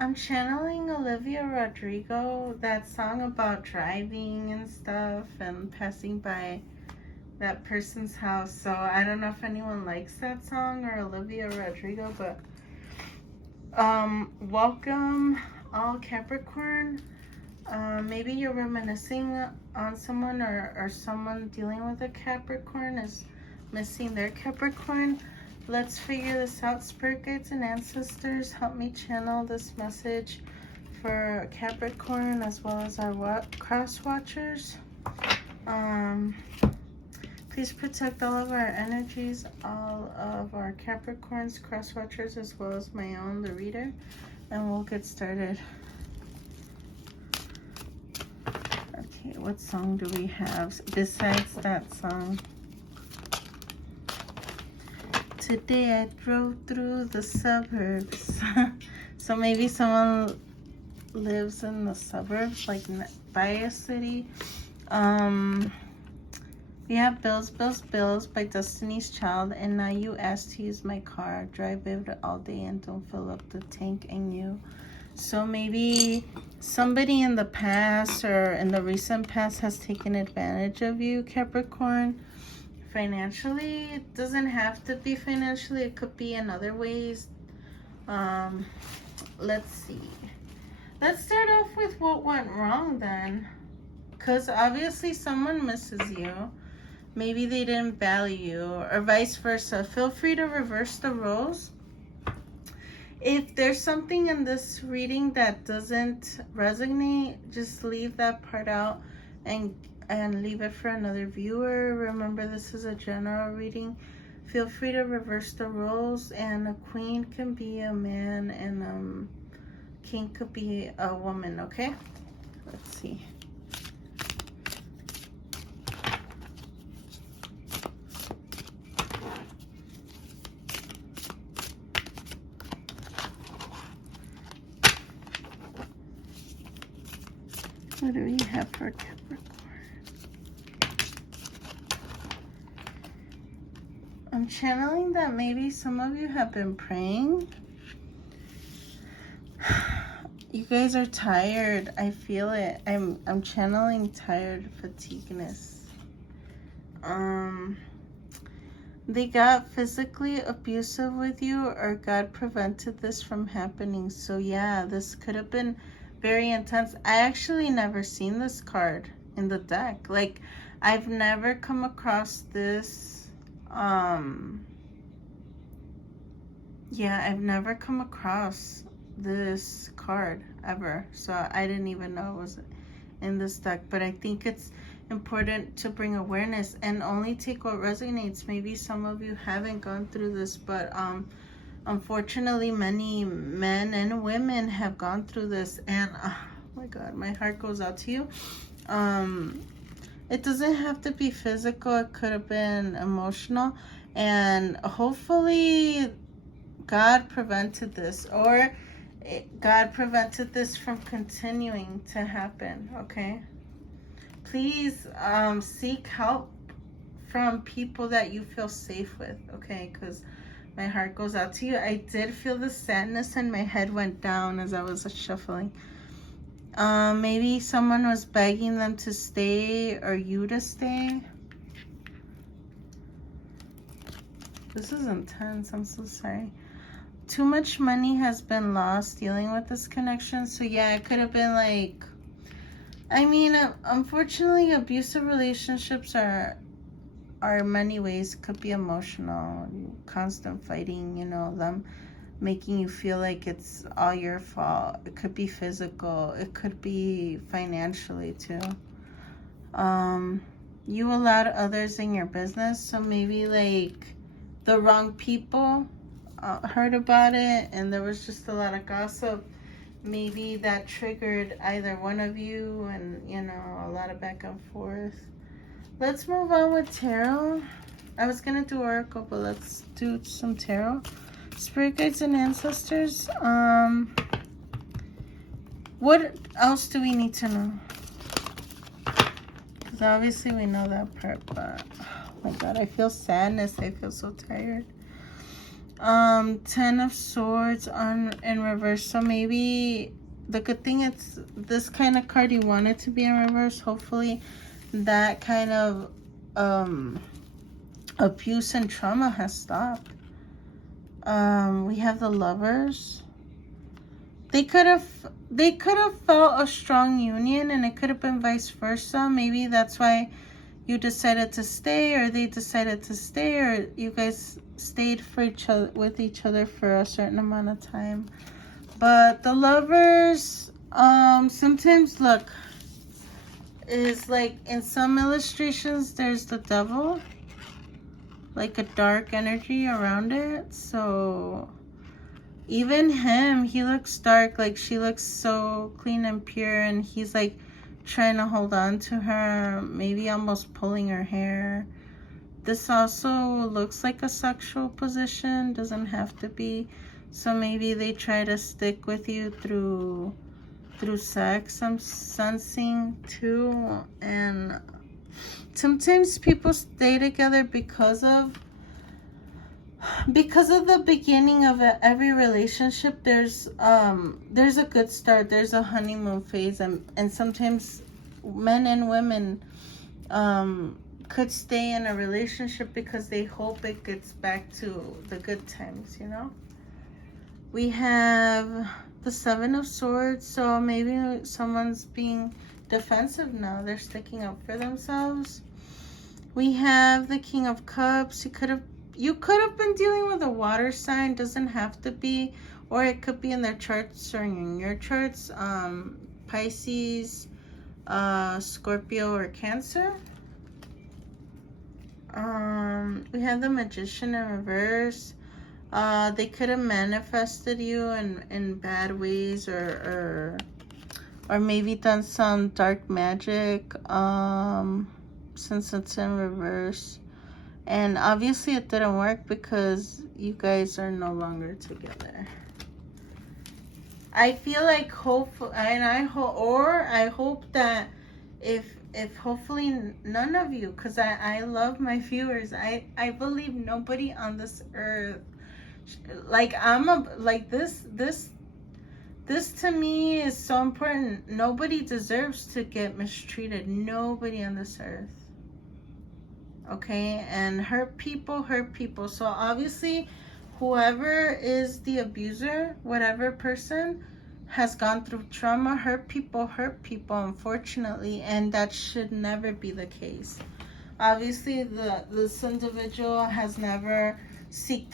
I'm channeling Olivia Rodrigo, that song about driving and stuff and passing by that person's house. So I don't know if anyone likes that song or Olivia Rodrigo, but welcome all Capricorn. Maybe you're reminiscing on someone, or someone dealing with a Capricorn is missing their Capricorn. Let's figure this out. Spirit guides and ancestors, help me channel this message for Capricorn as well as our cross watchers. Please protect all of our energies, all of our Capricorns, cross watchers, as well as my own, the reader, and we'll get started. Okay, what song do we have besides that song? Today I drove through the suburbs. So maybe someone lives in the suburbs, like by a city. We have Bills, Bills, Bills by Destiny's Child. And now you ask to use my car. Drive it all day and don't fill up the tank and you. So maybe somebody in the past or in the recent past has taken advantage of you, Capricorn. Financially, it doesn't have to be financially. It could be in other ways. Let's see. Let's start off with what went wrong then. Because obviously someone misses you. Maybe they didn't value you, or vice versa. Feel free to reverse the roles. If there's something in this reading that doesn't resonate, just leave that part out and leave it for another viewer. Remember, this is a general reading. Feel free to reverse the roles, and a queen can be a man and king could be a woman, okay? Let's see. What do we have for Capricorn? I'm channeling that maybe some of you have been praying. You guys are tired. I feel it. I'm channeling tired, fatigueness. They got physically abusive with you, or God prevented this from happening. So yeah, this could have been very intense. I actually never seen this card in the deck. Like, I've never come across this. Yeah, I've never come across this card ever. So I didn't even know it was in this deck. But I think it's important to bring awareness and only take what resonates. Maybe some of you haven't gone through this, but unfortunately, many men and women have gone through this, and oh my God, my heart goes out to you. It doesn't have to be physical. It could have been emotional, and hopefully God prevented this, or God prevented this from continuing to happen, okay? Please seek help from people that you feel safe with, okay? Because my heart goes out to you. I did feel the sadness and my head went down as I was shuffling. Maybe someone was begging them to stay or you to stay. This is intense. I'm so sorry. Too much money has been lost dealing with this connection. So yeah, it could have been like, I mean, unfortunately, abusive relationships are in many ways could be emotional, constant fighting, you know, them making you feel like it's all your fault. It could be physical. It could be financially too. You allowed others in your business, so maybe like the wrong people heard about it and there was just a lot of gossip. Maybe that triggered either one of you, and you know, a lot of back and forth. Let's move on with tarot. I was gonna do oracle, but let's do some tarot. Spirit guides and ancestors. What else do we need to know? Because obviously we know that part, but oh my God, I feel sadness. I feel so tired. Ten of Swords in reverse. So maybe the good thing it's this kind of card you want it to be in reverse. Hopefully that kind of abuse and trauma has stopped. We have the Lovers. They could have felt a strong union, and it could have been vice versa. Maybe that's why you decided to stay, or they decided to stay, or you guys stayed for with each other for a certain amount of time. But the Lovers, sometimes look, is like in some illustrations there's the devil, like a dark energy around it. So even him, he looks dark, like she looks so clean and pure, and he's like trying to hold on to her, maybe almost pulling her hair. This also looks like a sexual position, doesn't have to be. So maybe they try to stick with you through sex, I'm sensing too. And sometimes people stay together because of the beginning of every relationship. There's a good start, there's a honeymoon phase, and sometimes men and women could stay in a relationship because they hope it gets back to the good times, you know. We have the Seven of Swords, so maybe someone's being defensive now, they're sticking up for themselves. We have the King of Cups. You could have been dealing with a water sign, doesn't have to be, or it could be in their charts or in your charts. Pisces, Scorpio, or Cancer. We have the Magician in reverse. They could have manifested you in bad ways, or maybe done some dark magic, since it's in reverse. And obviously it didn't work because you guys are no longer together. I feel like I hope that if hopefully none of you, because I love my viewers. I believe nobody on this earth, like this to me is so important. Nobody deserves to get mistreated. Nobody on this earth. Okay, and hurt people. So obviously whoever is the abuser, whatever person, has gone through trauma. Hurt people, unfortunately, and that should never be the case. Obviously this individual has never sought